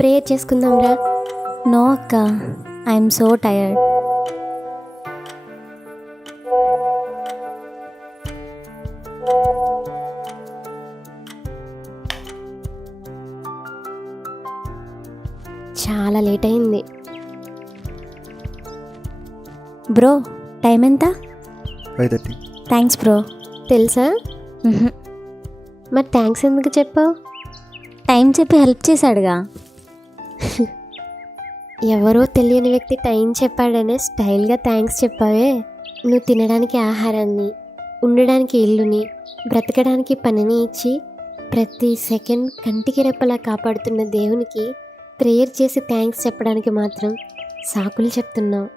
Prayer చేసుకుందాంరా. No అక్క, I'm so tired. చాలా late అయింది. బ్రో, టైం ఎంత? 5:30. Thanks bro. తెలుసా? మరి థ్యాంక్స్ ఎందుకు చెప్పావు? టైం చెప్పి హెల్ప్ చేశాడుగా. ఎవరో తెలియని వ్యక్తి టైం చెప్పాడనే స్టైల్గా థ్యాంక్స్ చెప్పావే. నువ్వు తినడానికి ఆహారాన్ని, ఉండడానికి ఇల్లుని, బ్రతకడానికి పనిని ఇచ్చి ప్రతి సెకండ్ కంటికి రెప్పలా కాపాడుతున్న దేవునికి ప్రేయర్ చేసి థ్యాంక్స్ చెప్పడానికి మాత్రం సాకులు చెప్తున్నావు.